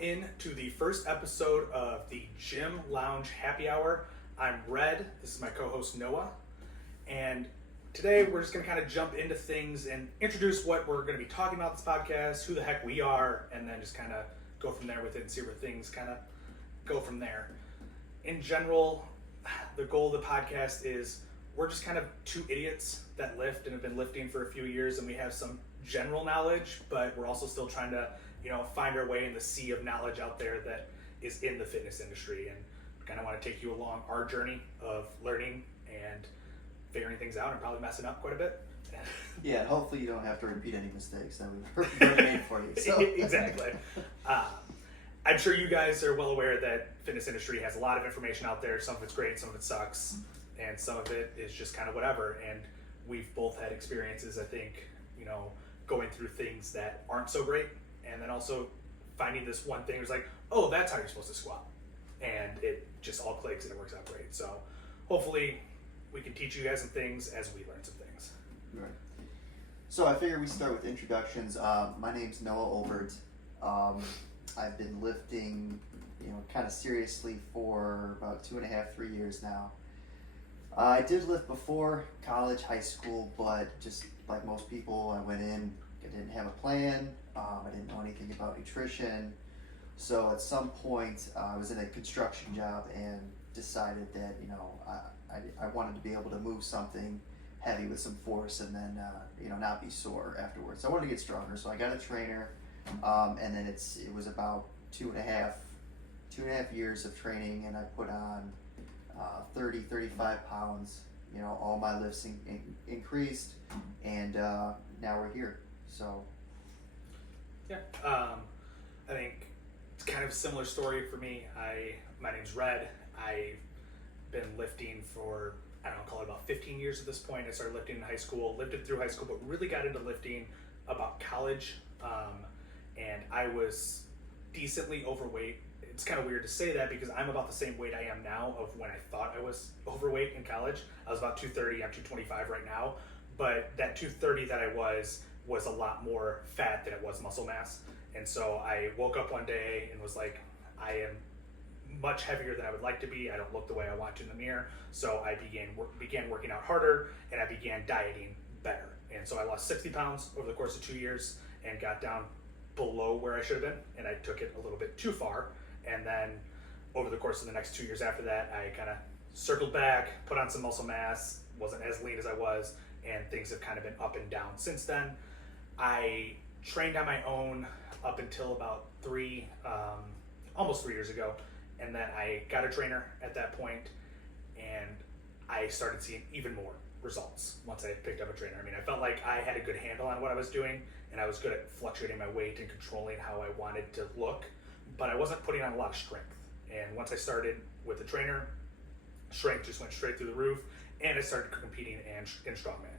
in to the first episode of the Gym Lounge Happy Hour. I'm Red, this is my co-host Noah, and today we're just going to kind of jump into things and introduce what we're going to be talking about this podcast, who the heck we are, and then just kind of go from there with it and see where things kind of go from there. In general, the goal of the podcast is we're just kind of two idiots that lift and have been lifting for a few years, and we have some general knowledge, but we're also still trying to find our way in the sea of knowledge out there that is in the fitness industry, and kind of want to take you along our journey of learning and figuring things out and probably messing up quite a bit. Yeah, and hopefully you don't have to repeat any mistakes that we've made for you. So. Exactly. I'm sure you guys are well aware that fitness industry has a lot of information out there. Some of it's great, some of it sucks, and some of it is just kind of whatever. And we've both had experiences, I think, going through things that aren't so great, and then also finding this one thing. It was like, oh, that's how you're supposed to squat, and it just all clicks and it works out great. So hopefully we can teach you guys some things as we learn some things. Right. So I figured we start with introductions. My name's Noah Olbert. I've been lifting, kind of seriously for about 2.5, 3 years now. I did lift before college, high school, but just like most people, I went in, I didn't have a plan, I didn't know anything about nutrition. So at some point, I was in a construction job and decided that, I wanted to be able to move something heavy with some force and then, not be sore afterwards. So I wanted to get stronger, so I got a trainer, and then it was about 2.5 years of training, and I put on 30, 35 pounds. All my lifts increased, and now we're here. So yeah, I think it's kind of a similar story for me. My name's Red. I've been lifting for, call it about 15 years at this point. I started lifting in high school, lifted through high school, but really got into lifting about college. And I was decently overweight. It's kind of weird to say that because I'm about the same weight I am now of when I thought I was overweight in college. I was about 230, I'm 225 right now. But that 230 that I was a lot more fat than it was muscle mass. And so I woke up one day and was like, I am much heavier than I would like to be. I don't look the way I want to in the mirror. So I began working out harder, and I began dieting better. And so I lost 60 pounds over the course of 2 years and got down below where I should have been. And I took it a little bit too far. And then over the course of the next 2 years after that, I kind of circled back, put on some muscle mass, wasn't as lean as I was, and things have kind of been up and down since then. I trained on my own up until about almost 3 years ago, and then I got a trainer at that point, and I started seeing even more results once I picked up a trainer. I felt like I had a good handle on what I was doing, and I was good at fluctuating my weight and controlling how I wanted to look, but I wasn't putting on a lot of strength. And once I started with the trainer, strength just went straight through the roof, and I started competing in strongman.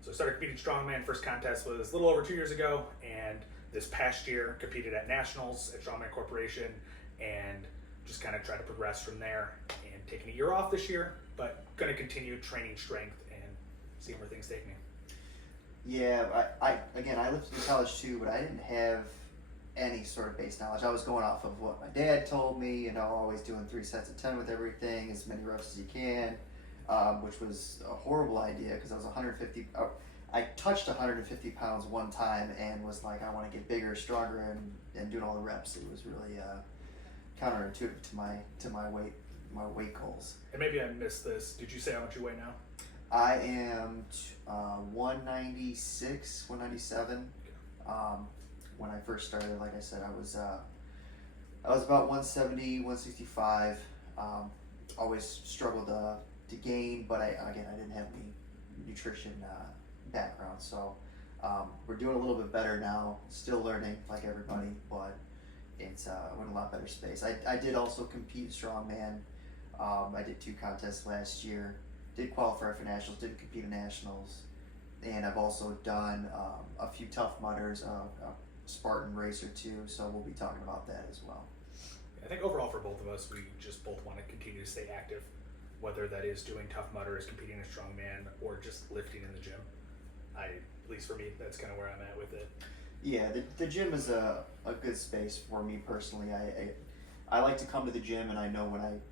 So I started competing strongman. First contest was a little over 2 years ago, and this past year competed at nationals at Strongman Corporation, and just kind of tried to progress from there, and taking a year off this year, but going to continue training strength and seeing where things take me. yeah, I lifted in college too, but I didn't have any sort of base knowledge. I was going off of what my dad told me, always doing 3 sets of 10 with everything, as many reps as you can, which was a horrible idea because I was 150. I touched 150 pounds one time and was like, I want to get bigger, stronger, and doing all the reps. It was really counterintuitive to my weight goals. And maybe I missed this. Did you say how much you weigh now? I am 196, 197. When I first started, like I said, I was about 170, 165. Always struggled to gain, but I didn't have any nutrition background, so we're doing a little bit better now. Still learning like everybody, but it's we're in a lot better space. I did also compete strongman. I did 2 contests last year. Did qualify for nationals. Didn't compete in nationals, and I've also done a few Tough Mudders, Spartan race or 2. So we'll be talking about that as well. I think overall for both of us, we just both want to continue to stay active, whether that is doing Tough Mudders, competing in strongman, or just lifting in the gym. At least for me, that's kind of where I'm at with it. Yeah, the gym is a good space for me personally. I like to come to the gym, and I know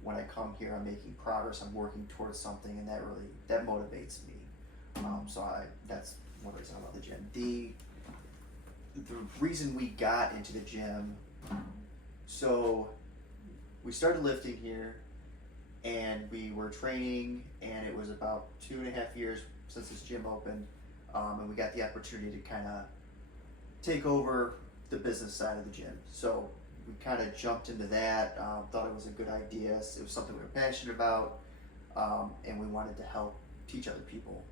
when I come here, I'm making progress. I'm working towards something, and that motivates me. That's one reason I love the gym. The reason we got into the gym, so we started lifting here, and we were training, and it was about 2.5 years since this gym opened, and we got the opportunity to kind of take over the business side of the gym. So we kind of jumped into that, thought it was a good idea. It was something we were passionate about, and we wanted to help teach other people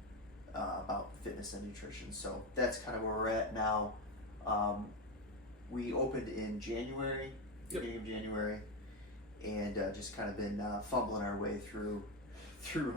about fitness and nutrition. So that's kind of where we're at now. We opened in January, beginning of January, and just kind of been fumbling our way through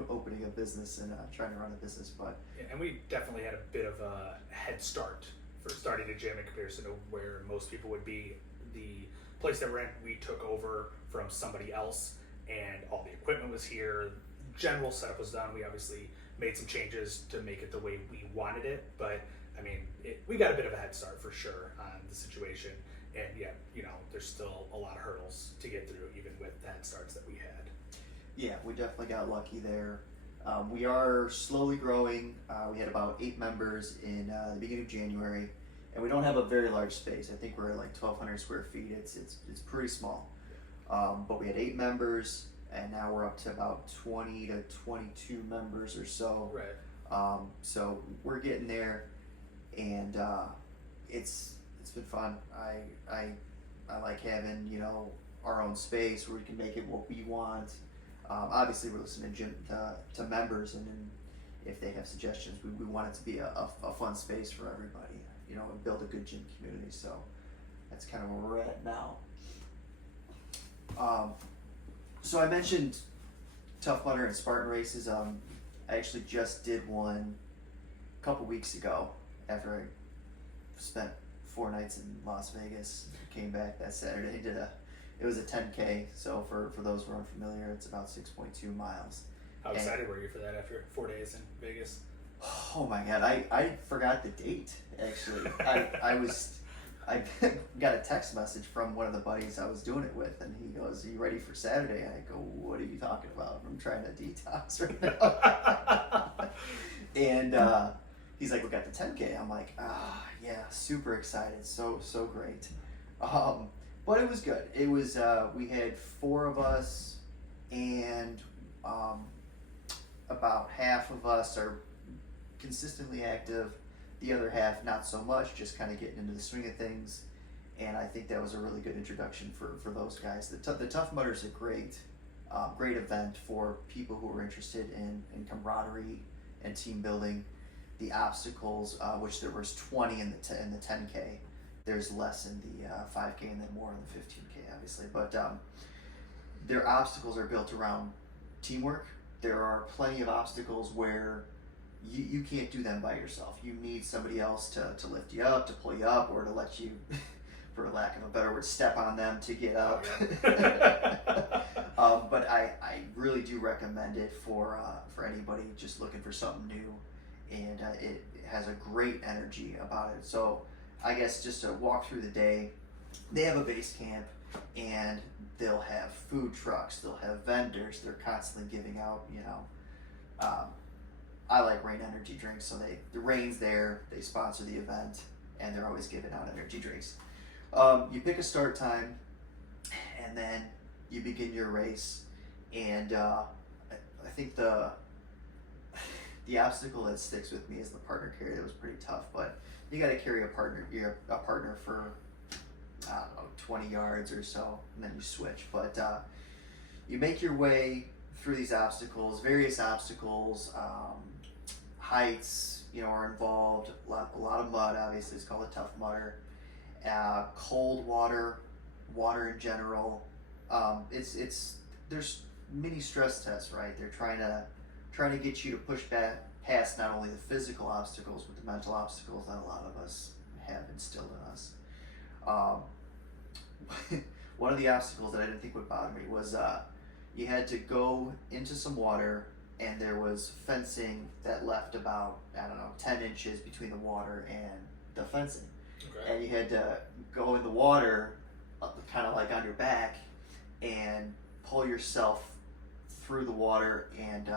opening a business and trying to run a business. But yeah, and we definitely had a bit of a head start for starting a gym in comparison to where most people would be. The place that we're in, we took over from somebody else, and all the equipment was here. General setup was done. We obviously made some changes to make it the way we wanted it, but I mean, we got a bit of a head start for sure on the situation. And yeah, there's still a lot of hurdles to get through, even with the head starts that we had. yeah, we definitely got lucky there. We are slowly growing. We had about 8 members in the beginning of January, and we don't have a very large space. I think we're at like 1,200 square feet. It's pretty small. But we had 8 members, and now we're up to about 20 to 22 members or so. Right. So we're getting there, and it's been fun. I like having our own space where we can make it what we want. Obviously, we're listening to members, and then if they have suggestions, we want it to be a fun space for everybody, and build a good gym community. So that's kind of where we're at now. So I mentioned Tough Mudder and Spartan races. I actually just did one a couple weeks ago after I spent 4 nights in Las Vegas. Came back that Saturday, it was a 10K, so for those who are unfamiliar, it's about 6.2 miles. How excited were you for that after 4 days in Vegas? Oh my god, I forgot the date, actually. I got a text message from one of the buddies I was doing it with, and he goes, "Are you ready for Saturday?" I go, "What are you talking about? I'm trying to detox right now." And he's like, "We got the 10K." I'm like, yeah, super excited, so great. But it was good. It was we had 4 of us, and about half of us are consistently active. The other half not so much, just kind of getting into the swing of things. And I think that was a really good introduction for those guys. The Tough Mudder is a great event for people who are interested in camaraderie and team building. The obstacles, which there was 20 in the 10K, there's less in the 5K and then more in the 15K, obviously. But their obstacles are built around teamwork. There are plenty of obstacles where you can't do them by yourself. You need somebody else to lift you up, to pull you up, or to let you, for lack of a better word, step on them to get up. But I really do recommend it for anybody just looking for something new, and it has a great energy about it. So I guess just to walk through the day, they have a base camp, and they'll have food trucks, they'll have vendors, they're constantly giving out, I like Reign energy drinks, so the Reign's there, they sponsor the event, and they're always giving out energy drinks. You pick a start time, and then you begin your race, and I think the obstacle that sticks with me is the partner carry. That was pretty tough, but you got to carry a partner for I don't know, 20 yards or so, and then you switch. But you make your way through these obstacles, various obstacles. Heights, are involved. A lot of mud. Obviously, it's called a Tough Mudder. Cold water in general. There's mini stress tests, right? They're trying to get you to push back past not only the physical obstacles but the mental obstacles that a lot of us have instilled in us. One of the obstacles that I didn't think would bother me was you had to go into some water, and there was fencing that left about, 10 inches between the water and the fencing. Okay. and you had to go in the water, kind of like on your back, and pull yourself through the water. And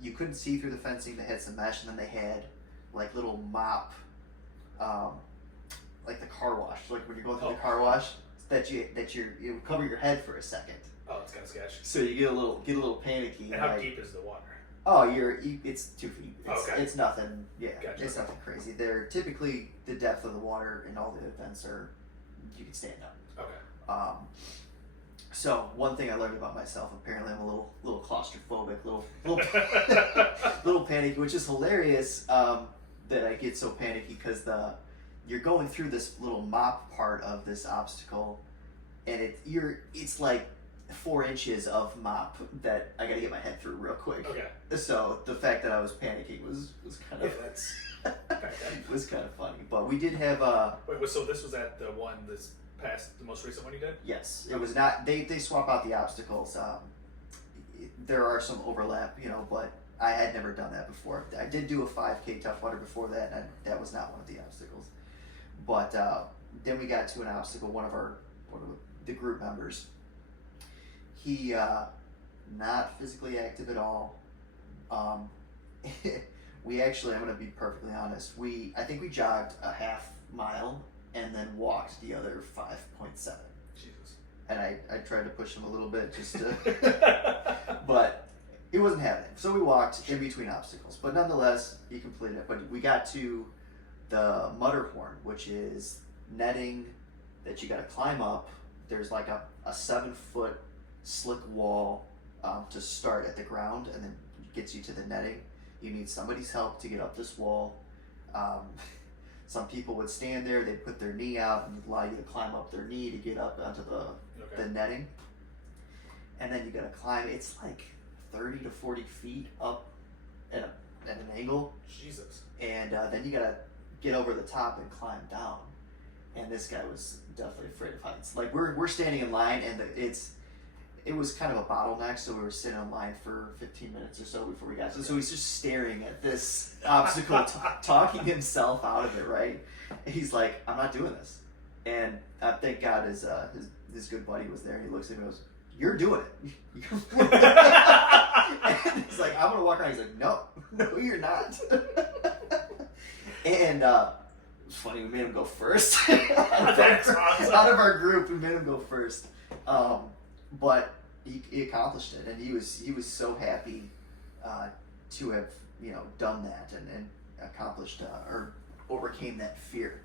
you couldn't see through the fencing. They had some mesh, and then they had like little mop, like the car wash, like when you're going through the car wash, you would cover your head for a second. Oh, it's kind of sketchy. So you get a little panicky. And how deep is the water? Oh, it's 2 feet. Okay. It's nothing. Yeah, Gotcha. It's nothing crazy. They're typically the depth of the water in all the events are you can stand up. Okay. So one thing I learned about myself, apparently I'm a little claustrophobic, little panicky, which is hilarious. That I get so panicky because you're going through this little mop part of this obstacle, and it's like 4 inches of mop that I gotta get my head through real quick. Okay. So the fact that I was panicking was kind of that's was kind of funny. But we did have Wait, so this was at the one this past, the most recent one you did? yes, it was not. They swap out the obstacles. There are some overlap, but I had never done that before. I did do a 5K Tough Mudder before that, and that was not one of the obstacles. But then we got to an obstacle. One of the group members. He not physically active at all. We actually, I'm going to be perfectly honest. I think we jogged a half mile and then walked the other 5.7. Jesus. And I tried to push him a little bit just to, but he wasn't having it. So we walked in between obstacles. But nonetheless, he completed it. But we got to the Mudderhorn, which is netting that you got to climb up. There's like a 7-foot slick wall to start at the ground, and then gets you to the netting. You need somebody's help to get up this wall. Some people would stand there, they'd put their knee out and allow you to climb up their knee to get up onto the netting. And then you gotta climb, it's like 30 to 40 feet up at an angle. Jesus. And then you gotta get over the top and climb down. And this guy was definitely afraid of heights. Like we're standing in line, and it was kind of a bottleneck, so we were sitting in line for 15 minutes or so before we got to it. So he's just staring at this obstacle, talking himself out of it, right? And he's like, I'm not doing this. And thank God his good buddy was there. He looks at me and goes, you're doing it. And he's like, I'm going to walk around. He's like, no, you're not. And it's funny, we made him go first. That's awesome. Out of our group, we made him go first. But he accomplished it, and he was so happy to have done that and accomplished or overcame that fear.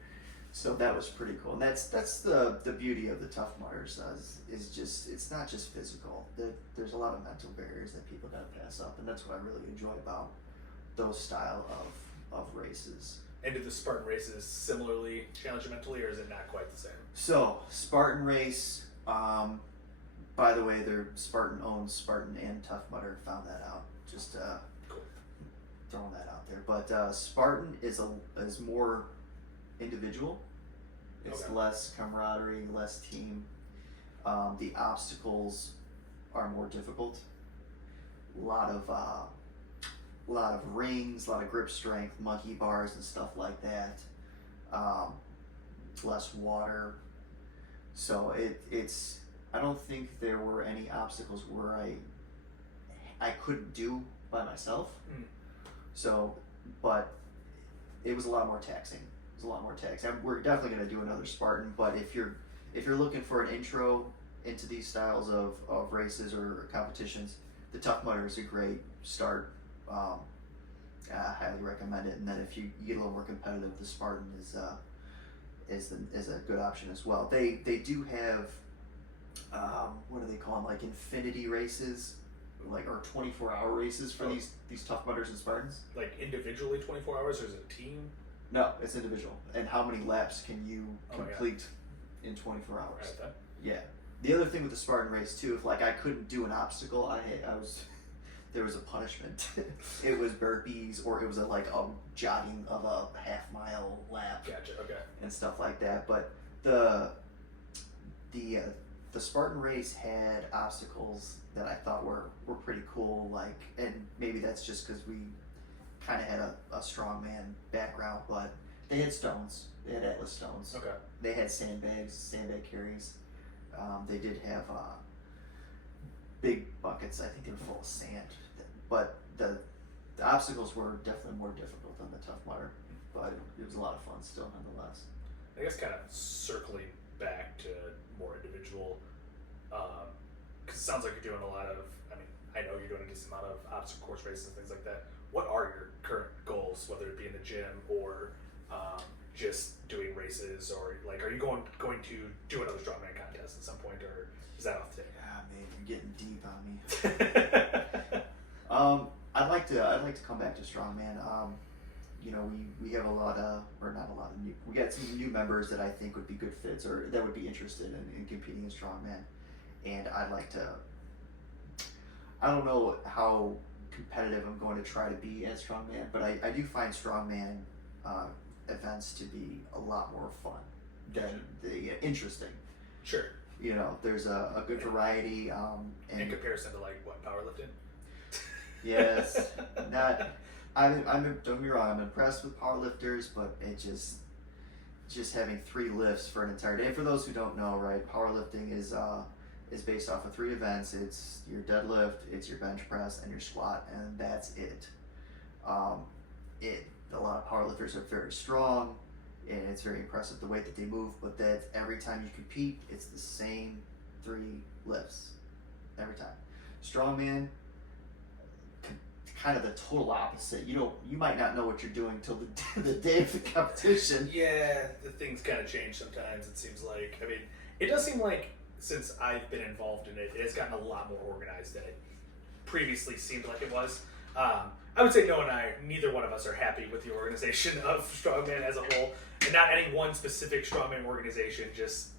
So that was pretty cool, and that's the beauty of the Tough Mudders is just it's not just physical. There's a lot of mental barriers that people gotta pass up, and that's what I really enjoy about those style of races. And did the Spartan races similarly challenge you mentally, or is it not quite the same? So Spartan race. By the way, they're Spartan owns Spartan and Tough Mudder. Found that out. Just Cool. throwing that out there. But Spartan is more individual. It's Okay. less camaraderie, less team. The obstacles are more difficult. A lot of rings, a lot of grip strength, monkey bars, and stuff like that. Less water. So it's. I don't think there were any obstacles where I couldn't do by myself. Mm. So, but it was a lot more taxing. We're definitely going to do another Spartan, but if you're looking for an intro into these styles of races or competitions, the Tough Mudder is a great start. I highly recommend it. And then if you get a little more competitive, the Spartan is a good option as well. They do have what do they call them, like infinity races, or 24-hour races for these Tough Mudders and Spartans. Like individually 24 hours, or is it a team? No, it's individual. And how many laps can you Oh my complete in 24 hours? Right, that. Yeah. The other thing with the Spartan race too, if I couldn't do an obstacle, there was a punishment. It was burpees, or it was a jogging of a half-mile lap. Gotcha. Okay. And stuff like that. But the Spartan race had obstacles that I thought were pretty cool, and maybe that's just because we kind of had a strongman background, but They had stones. They had Atlas stones. Okay. They had sandbag carries. They did have big buckets. I think they were full of sand. But the obstacles were definitely more difficult than the Tough Mudder. But it was a lot of fun still, nonetheless. I guess kind of circling back to more individual, because it sounds like you're doing a lot of, I mean, I know you're doing a decent amount of obstacle course races and things like that. What are your current goals, whether it be in the gym or just doing races, or like, are you going to do another strongman contest at some point, or is that off the table? Ah, man, you're getting deep on me. I'd like to come back to strongman. You know, we have a lot of, or not a lot of new, we got some new members that I think would be good fits, or that would be interested in competing in strongman, and I'd like to. I don't know how competitive I'm going to try to be at strongman, but I do find strongman events to be a lot more fun than the interesting. Sure. You know, there's a good variety. And in comparison to like what, powerlifting? Yes, not. I'm don't get me wrong. I'm impressed with powerlifters, but it just having 3 lifts for an entire day. And for those who don't know, right, powerlifting is based off of 3 events. It's your deadlift, it's your bench press, and your squat, and that's it. A lot of powerlifters are very strong, and it's very impressive the way that they move. But that every time you compete, it's the same 3 lifts every time. Strongman, kind of the total opposite. You might not know what you're doing till the day of the competition. Yeah, the things kind of change sometimes. It seems like. I mean, it does seem like since I've been involved in it, it has gotten a lot more organized than it previously seemed like it was. I would say Noah and I, neither one of us are happy with the organization of Strongman as a whole, and not any one specific Strongman organization, just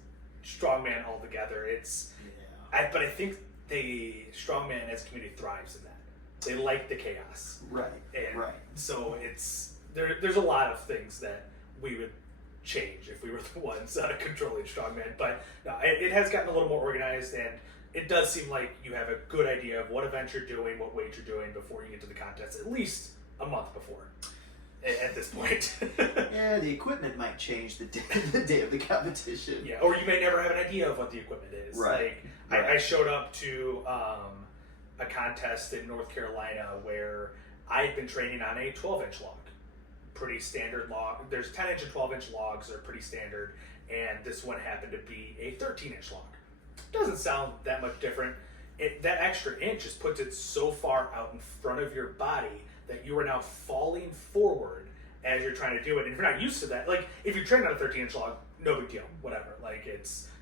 Strongman altogether. But I think the Strongman as a community thrives in that. They like the chaos. Right. And right. so there's a lot of things that we would change if we were the ones controlling Strongman. But no, it has gotten a little more organized, and it does seem like you have a good idea of what event you're doing, what weight you're doing before you get to the contest, at least a month before at this point. Yeah, the equipment might change the day of the competition. Yeah, or you may never have an idea of what the equipment is. Right. Like, I showed up to a contest in North Carolina where I'd been training on a 12-inch log. Pretty standard log. There's 10-inch and 12-inch logs are pretty standard, and this one happened to be a 13-inch log. Doesn't sound that much different. That extra inch just puts it so far out in front of your body that you are now falling forward as you're trying to do it. And if you're not used to that, like if you're training on a 13-inch log, no big deal, whatever. Like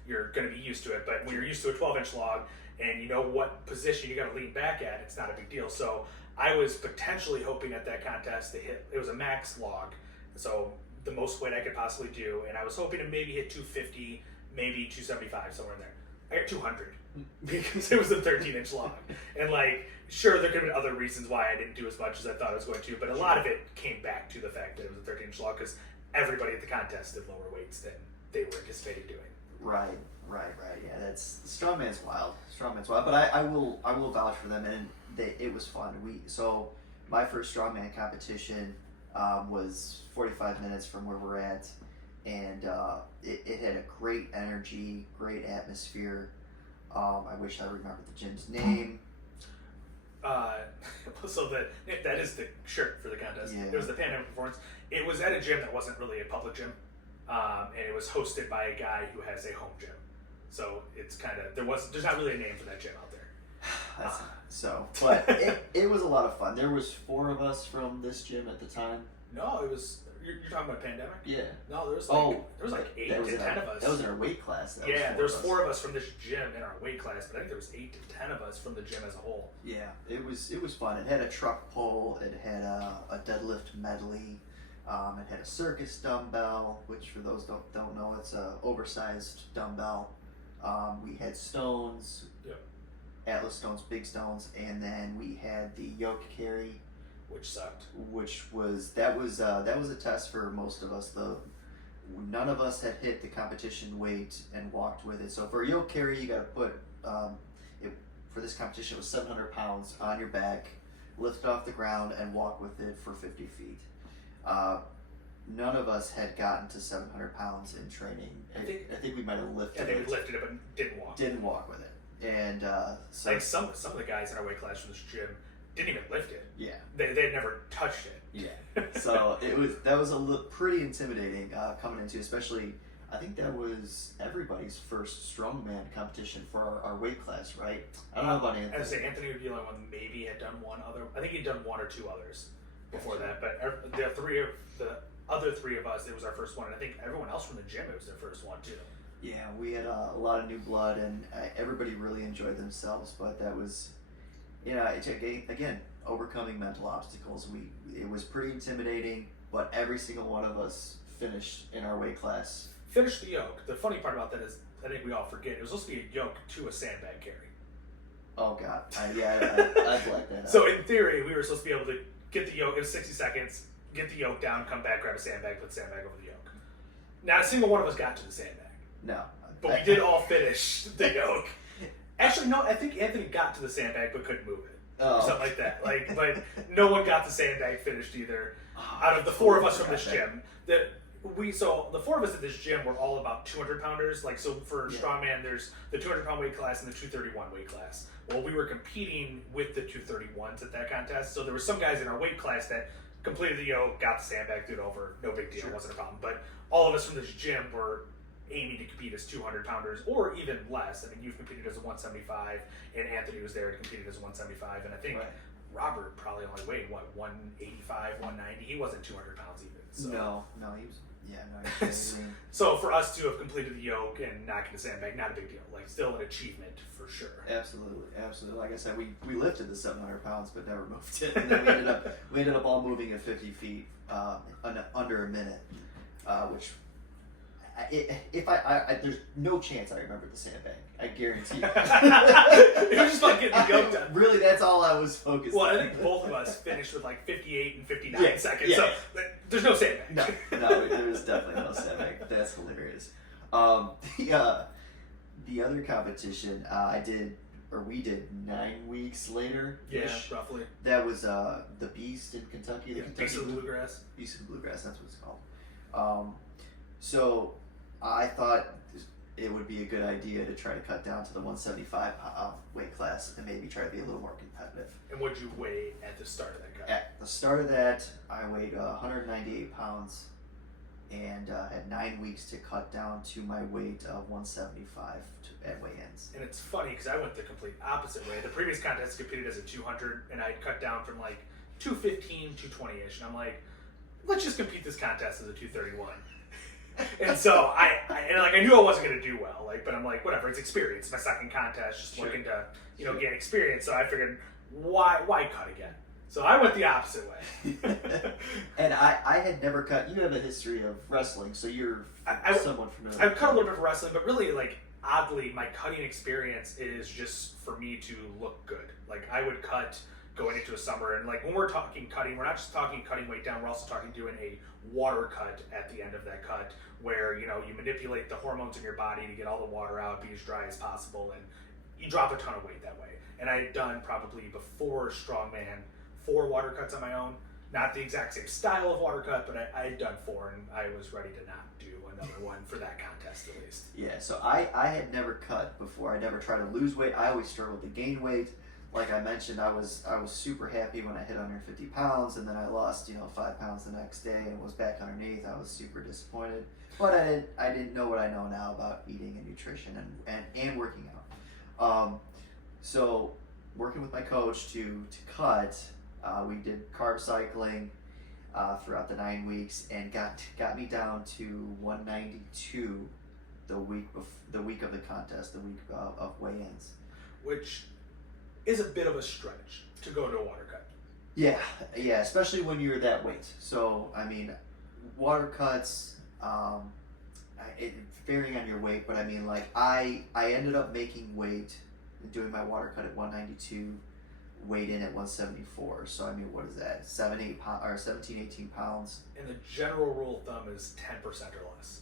you're going to be used to it. But when you're used to a 12-inch log and you know what position you got to lean back at, it's not a big deal. So I was potentially hoping at that contest to hit. It was a max log, so the most weight I could possibly do, and I was hoping to maybe hit 250, maybe 275, somewhere in there. I got 200 because it was a 13-inch log. And like, sure, there could have been other reasons why I didn't do as much as I thought I was going to, but a lot of it came back to the fact that it was a 13-inch log because everybody at the contest did lower weights than they were anticipating doing. Right. Yeah, that's Strongman's wild. But I will vouch for them, and it was fun. So my first Strongman competition was 45 minutes from where we're at. And it had a great energy, great atmosphere. I wish I remembered the gym's name. So that is the shirt for the contest. Yeah. It was the Pandemic Performance. It was at a gym that wasn't really a public gym, and it was hosted by a guy who has a home gym. So it's kind of there's not really a name for that gym out there. But it was a lot of fun. There was 4 of us from this gym at the time. No, it was. You're talking about Pandemic? Yeah. No, there was like 8 to 10 of us. That was in our weight class. There was 4 of us from this gym in our weight class, but I think there was 8 to 10 of us from the gym as a whole. Yeah, it was fun. It had a truck pull. It had a deadlift medley. It had a circus dumbbell, which for those don't know, it's a oversized dumbbell. We had stones. Yep. Atlas stones, big stones, and then we had the yoke carry, which sucked. That was a test for most of us. None of us had hit the competition weight and walked with it. So for a yoke carry, you got to put for this competition it was 700 pounds on your back, lift it off the ground, and walk with it for 50 feet. none of us had gotten to 700 pounds in training. I think we might have lifted they it. lifted it but didn't walk. Didn't walk with it. And so like some of the guys in our weight class from this gym didn't even lift it. yeah. They had never touched it. Yeah. So that was pretty intimidating coming into, especially I think that was everybody's first strongman competition for our weight class, right? I don't know about Anthony. I would say Anthony would be the only one maybe had done one other. I think he'd done one or two others before that, but the other three of us, it was our first one, and I think everyone else from the gym, it was their first one too. Yeah, we had a lot of new blood, and everybody really enjoyed themselves. But that was, again, overcoming mental obstacles. It was pretty intimidating, but every single one of us finished in our weight class. Finished the yoke. The funny part about that is, I think we all forget, it was supposed to be a yoke to a sandbag carry. Oh God, I blacked that out. So in theory, we were supposed to be able to get the yoke in 60 seconds, get the yoke down, come back, grab a sandbag, put the sandbag over the yoke. Not a single one of us got to the sandbag. No. But we did all finish the yoke. Actually, no, I think Anthony got to the sandbag but couldn't move it. Oh. Or something like that. But no one got the sandbag finished either. Out of the four of us from this gym. The four of us at this gym were all about 200 pounders. Like, so for strongman, there's the 200 pound weight class and the 231 weight class. Well, we were competing with the 231s at that contest. So there were some guys in our weight class that completed the yoke, got the sandbag, threw it over, no big deal, Sure. wasn't a problem. But all of us from this gym were aiming to compete as 200 pounders or even less. I mean, you've competed as a 175, and Anthony was there and competed as a 175, and I think Robert probably only weighed 185, 190. He wasn't 200 pounds even. So. No, he was. Yeah, no, he was So for us to have completed the yoke and knocking the sandbag, not a big deal. Like, still an achievement for sure. Absolutely. Like I said, we lifted the 700 pounds, but never moved it. And then we ended up all moving at 50 feet under a minute, which. There's no chance I remember the sandbag. I guarantee you. It was just like getting the yoke done. Really, that's all I was focused on. Well, I think both of us finished with like 58 and 59 seconds. Yeah. So there's no sandbag. No, there was definitely no sandbag. That's hilarious. The other competition we did 9 weeks later. Yeah, roughly. That was the Beast in Kentucky. Beast of the Bluegrass. Beast of the Bluegrass. That's what it's called. So I thought it would be a good idea to try to cut down to the 175 weight class and maybe try to be a little more competitive. And what did you weigh at the start of that cut? At the start of that, I weighed 198 pounds and had 9 weeks to cut down to my weight of 175 at weigh-ins. And it's funny because I went the complete opposite way. The previous contest competed as a 200, and I cut down from like 215, 220-ish, and I'm like, let's just compete this contest as a 231. And so I knew I wasn't going to do well, but I'm like, whatever, it's experience. It's my second contest, just looking to gain experience. So I figured, why cut again? So I went the opposite way. And I had never cut. You have a history of wrestling, so you're somewhat familiar. I've cut a little bit of wrestling, but really, oddly, my cutting experience is just for me to look good. I would cut going into a summer, and when we're talking cutting, we're not just talking cutting weight down, we're also talking doing a water cut at the end of that cut, where you manipulate the hormones in your body to get all the water out, be as dry as possible, and you drop a ton of weight that way. And I had done probably before Strongman 4 water cuts on my own, not the exact same style of water cut, but I had done 4, and I was ready to not do another one for that contest at least. Yeah, so I had never cut before. I never tried to lose weight. I always struggled to gain weight. Like I mentioned, I was super happy when I hit under 50 pounds, and then I lost 5 pounds the next day and was back underneath. I was super disappointed, but I didn't know what I know now about eating and nutrition and working out. So working with my coach to cut, we did carb cycling throughout the 9 weeks and got me down to 192 the week of the contest, the week of weigh-ins, which is a bit of a stretch to go to a water cut. Yeah, especially when you're that weight. So, I mean, water cuts, it varying on your weight, but I mean, I ended up making weight doing my water cut at 192, weighed in at 174. So, I mean, what is that? 17, 18 pounds. And the general rule of thumb is 10% or less.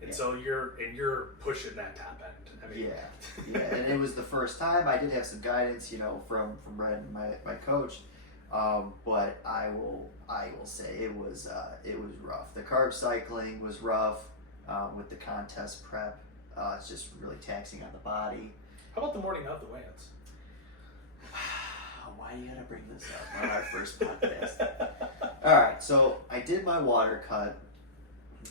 And so you're pushing that top end. I mean, yeah, and it was the first time. I did have some guidance, from Red, my coach, But I will say it was rough. The carb cycling was rough with the contest prep. It's just really taxing on the body. How about the morning of the weigh-ins? Why do you gotta bring this up on our first podcast? All right, so I did my water cut,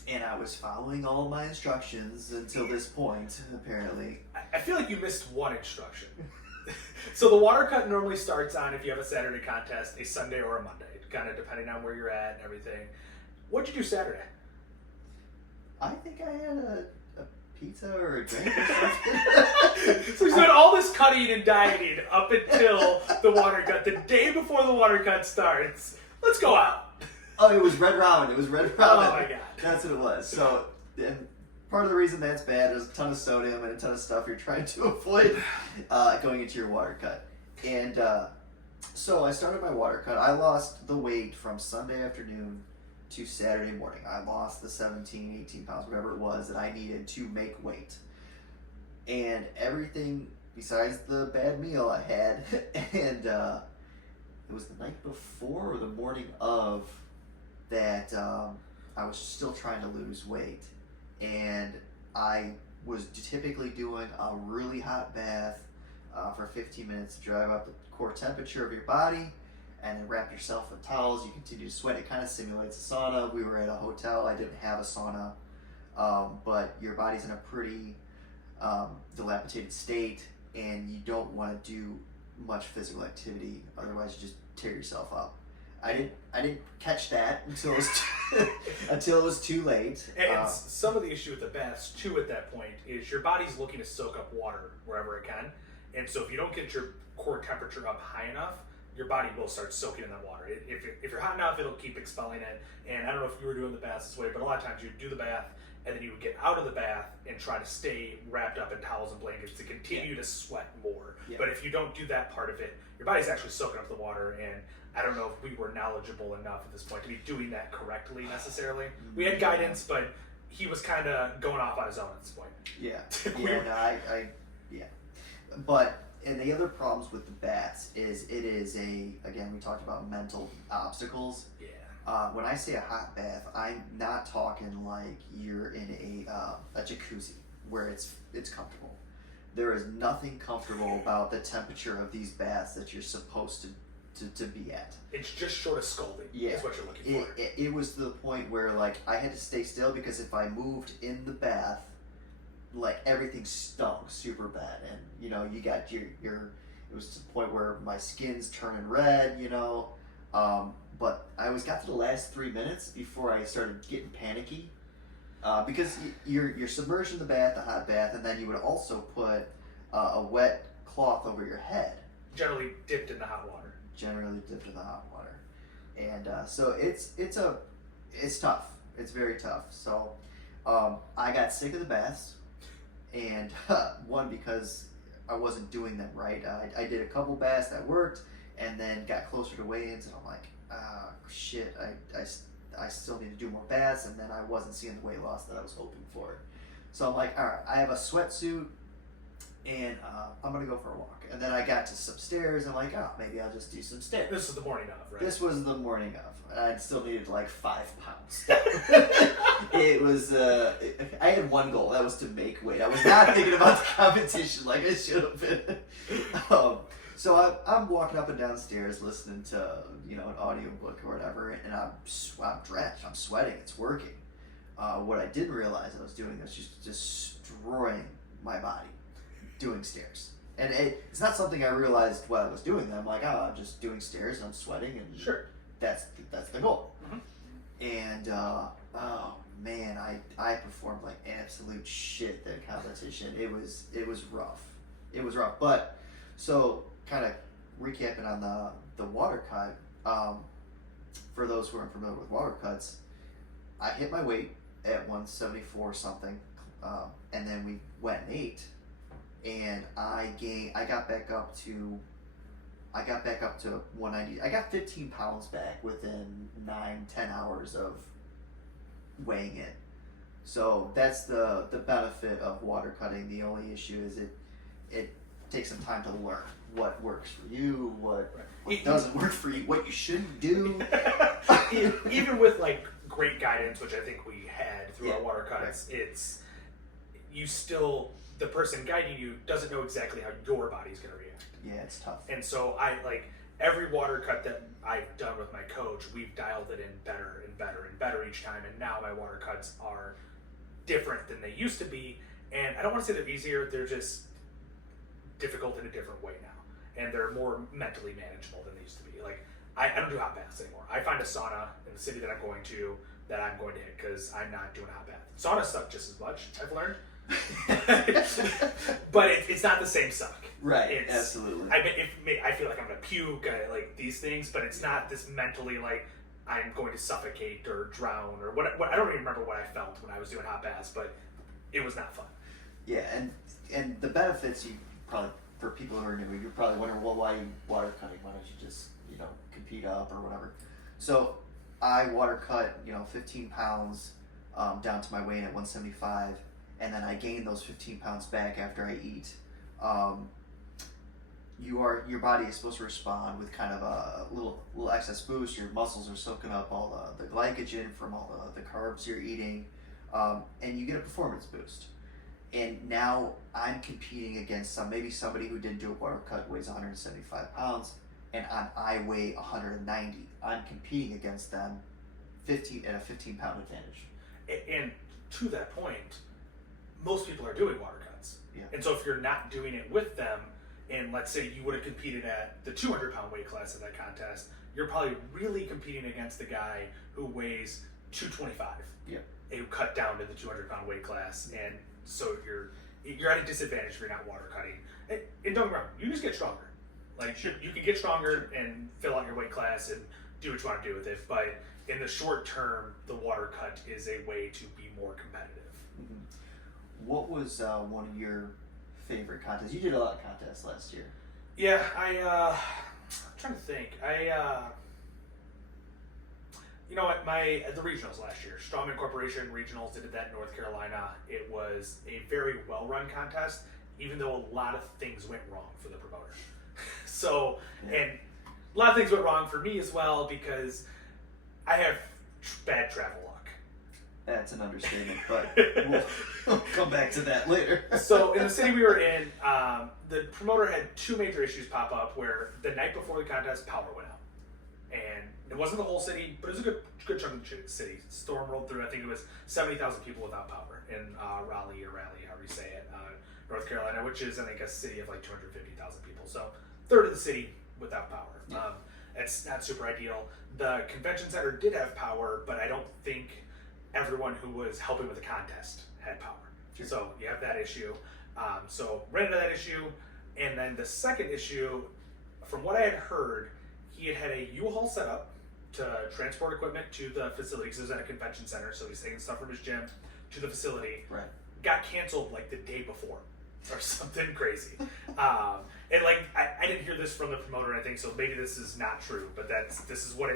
and I was following all my instructions until this point. Apparently, I feel like you missed one instruction. So the water cut normally starts on, if you have a Saturday contest, a Sunday or a Monday, kind of depending on where you're at and everything. What'd you do Saturday? I think I had a pizza or a drink or something. So he's doing all this cutting and dieting up until the water cut. The day before the water cut starts, let's go out. Oh, it was Red Robin. It was Red Robin. Oh my god. That's what it was. So, and part of the reason that's bad is a ton of sodium and a ton of stuff you're trying to avoid going into your water cut. And so I started my water cut. I lost the weight from Sunday afternoon to Saturday morning. I lost the 17, 18 pounds, whatever it was, that I needed to make weight. And everything besides the bad meal I had, and it was the night before or the morning of that I was still trying to lose weight. And I was typically doing a really hot bath for 15 minutes to drive up the core temperature of your body, and then wrap yourself in towels. You continue to sweat. It kind of simulates a sauna. We were at a hotel. I didn't have a sauna, but your body's in a pretty dilapidated state, and you don't want to do much physical activity. Otherwise, you just tear yourself up. I didn't catch that until it was until it was too late. And some of the issue with the baths too at that point is your body's looking to soak up water wherever it can, and so if you don't get your core temperature up high enough, your body will start soaking in that water. If you're hot enough, it'll keep expelling it. And I don't know if you were doing the baths this way, but a lot of times you'd do the bath and then you would get out of the bath and try to stay wrapped up in towels and blankets to continue to sweat more. Yeah. But if you don't do that part of it, your body's actually soaking up the water, and I don't know if we were knowledgeable enough at this point to be doing that correctly necessarily. We had guidance, but he was kind of going off on his own at this point. Yeah, yeah. But and the other problems with the baths is it is again, we talked about mental obstacles. Yeah. When I say a hot bath, I'm not talking like you're in a jacuzzi where it's comfortable. There is nothing comfortable about the temperature of these baths that you're supposed to be at. It's just short of scalding. Yeah, is what you're looking for. It was to the point where like I had to stay still because if I moved in the bath, like everything stunk super bad, and you know you got your it was to the point where my skin's turning red, you know. But I always got to the last 3 minutes before I started getting panicky, because you're submerged in the bath, the hot bath, and then you would also put a wet cloth over your head. Generally dipped in the hot water. Generally dipped in the hot water, and so it's tough. It's very tough. So I got sick of the baths, and one because I wasn't doing them right. I did a couple baths that worked, and then got closer to weigh-ins, and I'm like, shit, I still need to do more baths, and then I wasn't seeing the weight loss that I was hoping for. So I'm like, all right, I have a sweatsuit, and I'm gonna go for a walk. And then I got to some stairs, and I'm like, oh, maybe I'll just do some stairs. This is the morning of, right? This was the morning of. I still needed like 5 pounds. It was, I had one goal, that was to make weight. I was not thinking about the competition like I should have been. So I'm walking up and down stairs listening to, you know, an audiobook or whatever, and I'm drenched, I'm sweating, it's working. What I didn't realize I was doing was just destroying my body doing stairs. And it's not something I realized while I was doing them. I'm like, oh, I'm just doing stairs and I'm sweating, and sure, that's the goal. Mm-hmm. And oh man, I performed like absolute shit that competition. It was rough. It was rough. But so kind of recapping on the water cut. For those who aren't familiar with water cuts, I hit my weight at 174 something, and then we went and ate. And I got back up to 190. I got 15 pounds back within 9-10 hours of weighing in. So that's the benefit of water cutting. The only issue is take some time to learn what works for you, what Right. doesn't work for you, what you shouldn't do. Even with like great guidance, which I think we had through our Yeah, water cuts, it's you still the person guiding you doesn't know exactly how your body's going to react. Yeah, it's tough. And so I like every water cut that I've done with my coach, we've dialed it in better and better and better each time. And now my water cuts are different than they used to be. And I don't want to say they're easier, they're just difficult in a different way now. And they're more mentally manageable than they used to be. Like, I don't do hot baths anymore. I find a sauna in the city that I'm going to hit because I'm not doing a hot bath. Saunas suck just as much, I've learned. But it's not the same suck. Right, It's, absolutely. I feel like I'm gonna puke, like these things, but it's not this mentally like I'm going to suffocate or drown or what. I don't even remember what I felt when I was doing hot baths, but it was not fun. Yeah, and the benefits, you probably, for people who are new, you're probably wondering, well, why are you water cutting? Why don't you just, compete up or whatever? So I water cut, 15 pounds down to my weight at 175, and then I gain those 15 pounds back after I eat. Your body is supposed to respond with kind of a little excess boost. Your muscles are soaking up all the glycogen from all the carbs you're eating, and you get a performance boost. And now I'm competing against somebody who didn't do a water cut, weighs 175 pounds, and I weigh 190. I'm competing against them 15 at a 15-pound advantage. And to that point, most people are doing water cuts. Yeah. And so if you're not doing it with them, and let's say you would have competed at the 200-pound weight class of that contest, you're probably really competing against the guy who weighs 225. Yeah. Who cut down to the 200-pound weight class, and so you're at a disadvantage if you're not water cutting. And don't get me wrong, you just get stronger. Like you can get stronger and fill out your weight class and do what you want to do with it. But in the short term, the water cut is a way to be more competitive. Mm-hmm. What was one of your favorite contests? You did a lot of contests last year. Yeah, I'm trying to think. At the regionals last year, Strongman Corporation regionals, did that in North Carolina. It was a very well-run contest, even though a lot of things went wrong for the promoter. So, Yeah. and a lot of things went wrong for me as well because I have bad travel luck. That's an understatement, but we'll come back to that later. So in the city we were in, the promoter had two major issues pop up where the night before the contest, power went out. And it wasn't the whole city, but it was a good chunk of the city. Storm rolled through. I think it was 70,000 people without power in Raleigh, however you say it, North Carolina, which is, I think, a city of like 250,000 people. So third of the city without power. Yeah. It's not super ideal. The convention center did have power, but I don't think everyone who was helping with the contest had power. Sure. So you have that issue. So ran into that issue. And then the second issue, from what I had heard, he had a U-Haul set up to transport equipment to the facility because it was at a convention center. So he's taking stuff from his gym to the facility. Right. Got canceled like the day before or something crazy. And like I didn't hear this from the promoter, I think, so maybe this is not true, but this is what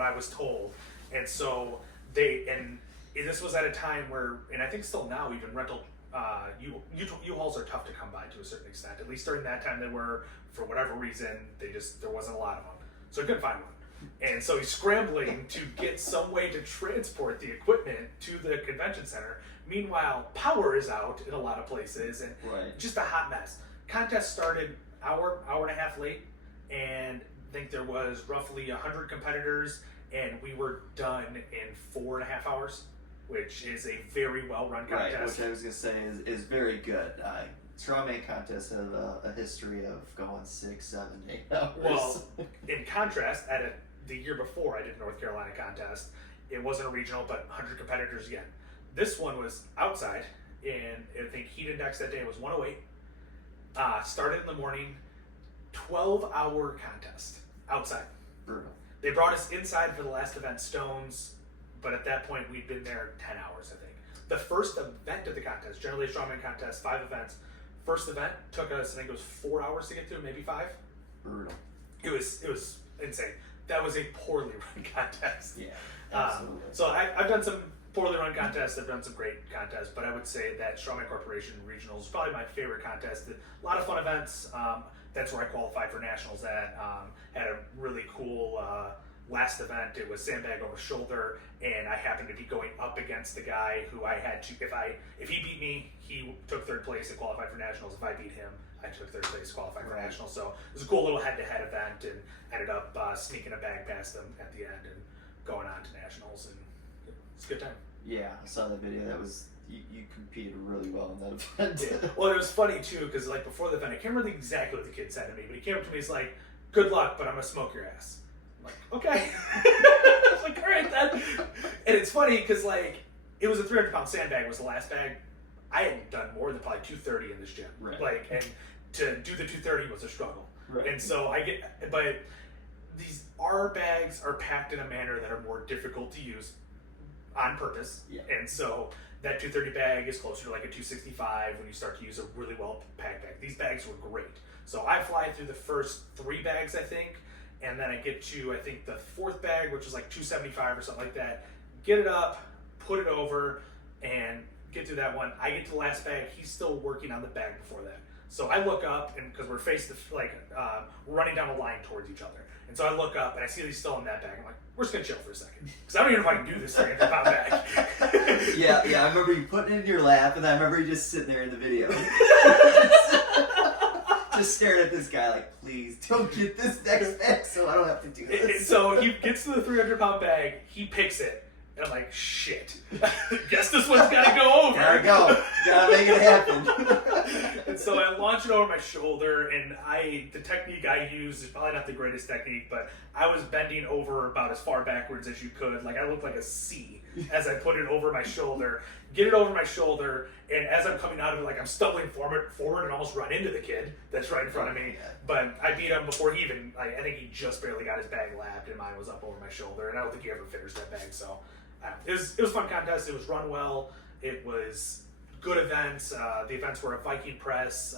I was told. And so this was at a time where, and I think still now, even rental U-Hauls are tough to come by to a certain extent. At least during that time they were, for whatever reason, there wasn't a lot of them. So he couldn't find one. And so he's scrambling to get some way to transport the equipment to the convention center. Meanwhile, power is out in a lot of places, and Right. just a hot mess. Contest started hour and a half late, and I think there was roughly 100 competitors, and we were done in 4.5 hours, which is a very well-run Right, contest. which I was going to say is very good. Strongman contests have a history of going 6, 7, 8 hours. Well, in contrast, the year before I did North Carolina contest, it wasn't a regional, but 100 competitors again. This one was outside, and I think heat index that day was 108. Started in the morning, 12-hour contest outside. Brutal. They brought us inside for the last event, Stones, but at that point we'd been there 10 hours, I think. The first event of the contest, generally a strongman contest, 5 events. First event took us, I think it was 4 hours to get through, maybe 5. Brutal. It was insane. That was a poorly run contest. Yeah, absolutely. So I've done some poorly run contests. I've done some great contests, but I would say that Strongman Corporation Regionals is probably my favorite contest. A lot of fun events. That's where I qualified for nationals at. Had a really cool last event. It was sandbag over shoulder, and I happened to be going up against the guy who I had to. If he beat me, he took third place and qualified for nationals. If I beat him, I took third place, qualified for nationals. So it was a cool little head-to-head event, and ended up sneaking a bag past them at the end and going on to nationals, and it's a good time. Yeah, I saw that video. That was you competed really well in that event. Yeah. Well, it was funny too because like before the event, I can't remember exactly what the kid said to me, but he came up to me. He's like, "Good luck, but I'm gonna smoke your ass." I'm like, "Okay." I was like, "All right then." And it's funny because like it was a 300-pound sandbag was the last bag. I hadn't done more than probably 230 in this gym. Right. Like, and to do the 230 was a struggle. Right. And so but our bags are packed in a manner that are more difficult to use on purpose. Yeah. And so that 230 bag is closer to like a 265 when you start to use a really well packed bag. These bags were great. So I fly through the first 3 bags, I think, and then I get to, I think, the 4th bag, which is like 275 or something like that. Get it up, put it over, and get through that one. I get to the last bag. He's still working on the bag before that. So I look up, and because we're running down a line towards each other. And so I look up, and I see that he's still in that bag. I'm like, we're just going to chill for a second. Because I don't even know if I can do this 300-pound bag. Yeah, I remember you putting it in your lap, and I remember you just sitting there in the video. Just staring at this guy like, please don't get this next bag so I don't have to do this. And so he gets to the 300-pound bag, he picks it, and I'm like, shit. Guess this one's got to go over. Gotta go. Gotta make it happen. And so I launch it over my shoulder, and the technique I use is probably not the greatest technique, but I was bending over about as far backwards as you could. Like I looked like a C as I put it over my shoulder, get it over my shoulder, and as I'm coming out of it, like I'm stumbling forward and almost run into the kid that's right in front of me. But I beat him before he even, I think he just barely got his bag lapped, and mine was up over my shoulder, and I don't think he ever finished that bag. So it was a fun contest. It was run well. It was good events. The events were a Viking press,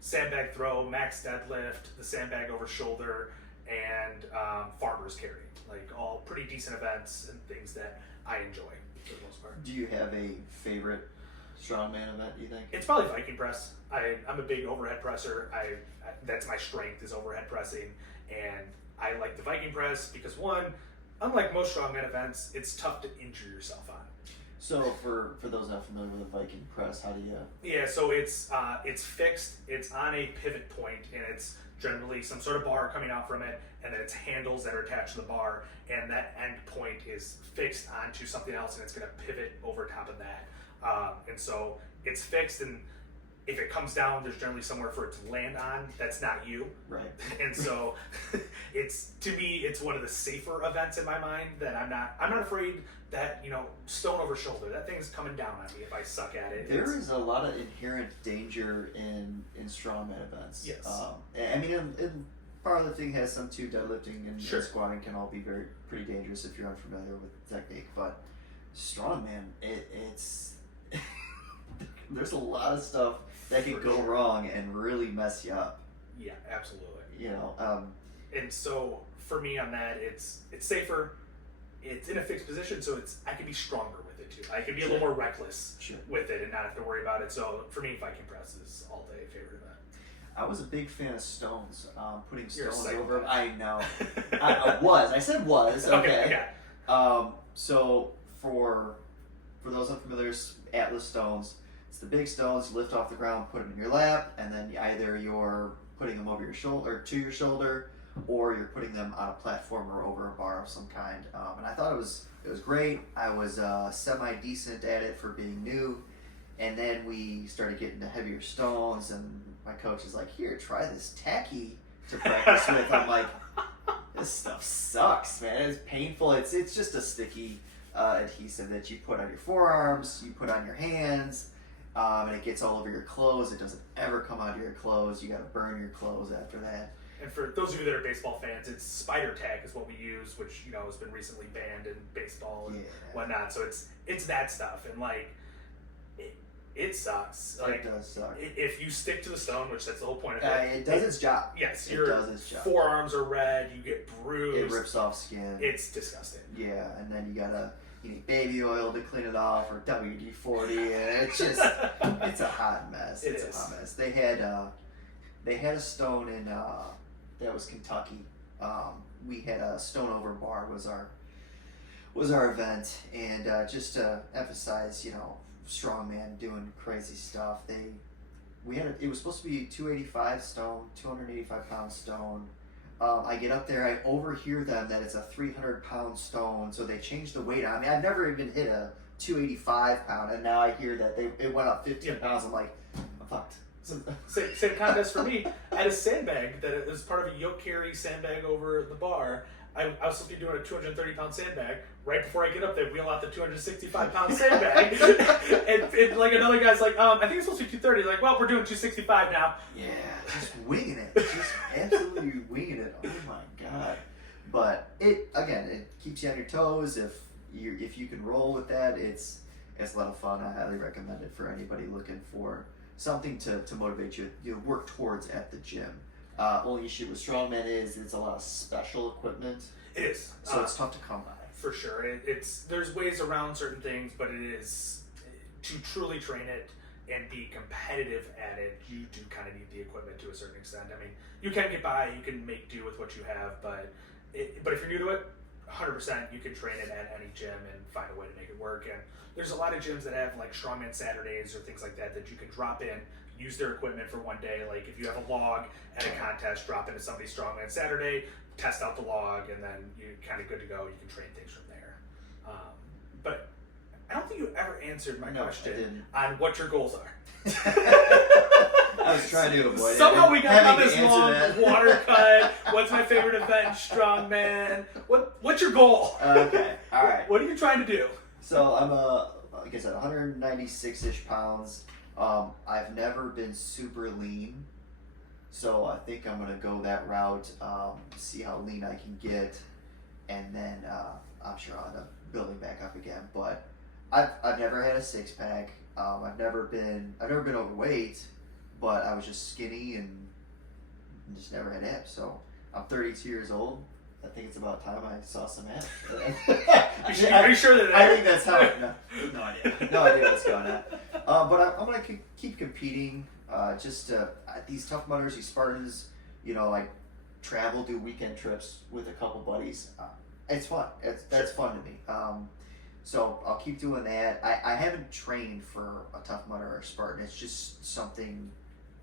sandbag throw, max deadlift, the sandbag over shoulder, and farmer's carry. Like all pretty decent events and things that I enjoy for the most part. Do you have a favorite strongman event, you think? It's probably Viking press. I'm a big overhead presser. That's my strength is overhead pressing, and I like the Viking press because one, unlike most strongman events, it's tough to injure yourself on. So for those not familiar with the Viking press, how do you? Yeah, so it's fixed. It's on a pivot point, and it's generally some sort of bar coming out from it, and then it's handles that are attached to the bar, and that end point is fixed onto something else, and it's going to pivot over top of that. And so it's fixed, and if it comes down, there's generally somewhere for it to land on that's not you. Right. And so to me it's one of the safer events in my mind that I'm not afraid that, stone over shoulder, that thing's coming down on me if I suck at it. There is a lot of inherent danger in strongman events. Yes. I mean, and powerlifting has some too. Deadlifting and Sure. squatting can all be pretty dangerous if you're unfamiliar with the technique. But strongman, it's there's a lot of stuff that can go wrong and really mess you up. Yeah, absolutely. And so for me on that, it's safer. It's in a fixed position, so I can be stronger with it too. I can be a little more reckless with it and not have to worry about it. So for me, Viking press is all day favorite event. I was a big fan of stones. Putting You're a stones psychopath. over. I know. I was. I said was. Okay. So for those unfamiliar, Atlas stones. It's the big stones. You lift off the ground, put them in your lap, and then either you're putting them over your shoulder or to your shoulder, or you're putting them on a platform or over a bar of some kind. And I thought it was great. I was semi-decent at it for being new. And then we started getting to heavier stones, and my coach is like, here, try this tacky to practice with. I'm like, this stuff sucks, man. It's painful. It's just a sticky adhesive that you put on your forearms, you put on your hands, and it gets all over your clothes. It doesn't ever come out of your clothes. You got to burn your clothes after that. And for those of you that are baseball fans, it's spider tack is what we use, which has been recently banned in baseball and whatnot. So it's that stuff, and like it sucks. Like, it does suck. If you stick to the stone, which that's the whole point of it. It does its job. Yes, it your does its job. forearms are red. You get bruised. It rips off skin. It's disgusting. Yeah, and then you gotta you need baby oil to clean it off or WD-40, and it's just it's a hot mess. It It's is. a hot mess. They had a stone in that was Kentucky. We had a Stone Over Bar was our event, and just to emphasize, strongman doing crazy stuff. It was supposed to be 285 stone, 285 pound stone. I get up there, I overhear them that it's a 300-pound stone, so they changed the weight. I mean, I've never even hit a 285 pound, and now I hear that it went up 15 pounds. I'm like, I'm fucked. Same contest for me. I had a sandbag that was part of a yoke carry sandbag over the bar. I was supposed to be doing a 230-pound sandbag. Right before I get up there, wheel out the 265-pound sandbag. and like another guy's like, I think it's supposed to be 230. Like, well, we're doing 265 now. Yeah, just winging it. Just absolutely winging it. Oh my god. But it keeps you on your toes. If you can roll with that, it's a lot of fun. I highly recommend it for anybody looking for something to motivate you work towards at the gym. Only issue with strongman is it's a lot of special equipment. It is. So it's tough to come by. For sure. There's ways around certain things, but it is, to truly train it and be competitive at it, you do kind of need the equipment to a certain extent. I mean, you can get by, you can make do with what you have, but if you're new to it, 100% you can train it at any gym and find a way to make it work. And there's a lot of gyms that have like strongman Saturdays or things like that you can drop in, use their equipment for one day. Like if you have a log at a contest, drop into somebody's strongman Saturday, test out the log, and then you're kind of good to go. You can train things from there. But I don't think you ever answered my question on what your goals are. I was trying to avoid it. Somehow we got on this long that. water cut. What's my favorite event? Strongman. What's your goal? Okay, all right. What are you trying to do? So I'm like I said, 196-ish pounds. I've never been super lean, so I think I'm gonna go that route. See how lean I can get, and then I'm sure I'll end up building back up again. But I've never had a six pack. I've never been overweight, but I was just skinny and just never had abs. So I'm 32 years old. I think it's about time I saw some abs. Are you sure that? I think that's how. No idea. No idea what's going on. But I'm gonna keep competing. These Tough Mudders, these Spartans. I travel, do weekend trips with a couple buddies. It's fun. That's fun to me. So I'll keep doing that. I haven't trained for a Tough Mudder or a Spartan. It's just something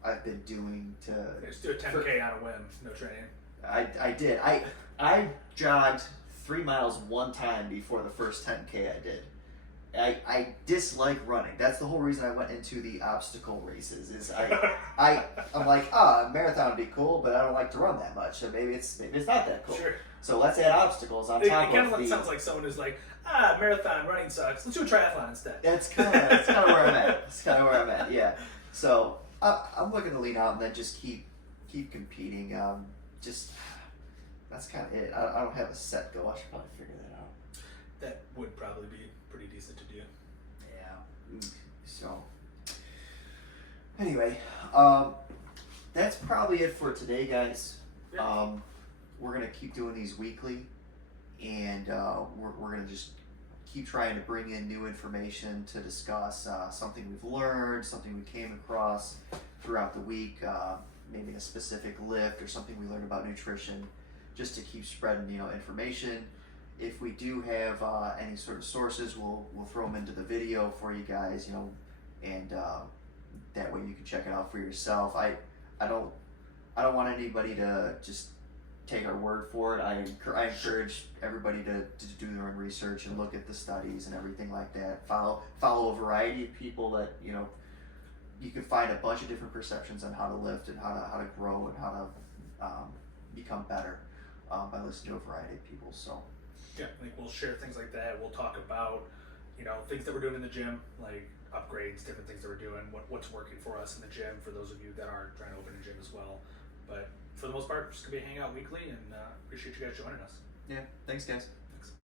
I've been doing to. Just do a 10K on a whim. No training. I did. I jogged 3 miles one time before the first 10K I did. I dislike running. That's the whole reason I went into the obstacle races. Is I'm like, a marathon would be cool, but I don't like to run that much. So maybe it's not that cool. Sure. So let's add obstacles on It top kind of of the. sounds like someone who's like, marathon running sucks. Let's do a triathlon instead. That's kind of where I'm at. That's kind of where I'm at. Yeah. So I'm looking to lean out and then just keep competing. That's kind of it. I don't have a set goal. I should probably figure that out. That would probably be pretty decent to do. Yeah. So anyway, that's probably it for today, guys. Yeah. We're gonna keep doing these weekly, and we're gonna just keep trying to bring in new information to discuss something we've learned, something we came across throughout the week, maybe a specific lift or something we learned about nutrition, just to keep spreading information. If we do have any sort of sources, we'll throw them into the video for you guys, and that way you can check it out for yourself. I don't want anybody to just take our word for it. I encourage everybody to do their own research and look at the studies and everything like that. Follow a variety of people that you can find a bunch of different perceptions on how to lift and how to grow and how to become better by listening to a variety of people. So yeah, I think we'll share things like that. We'll talk about things that we're doing in the gym, like upgrades, different things that we're doing, what's working for us in the gym for those of you that are trying to open a gym as well. But for the most part, just gonna be a hangout weekly, and appreciate you guys joining us. yeah, thanks guys.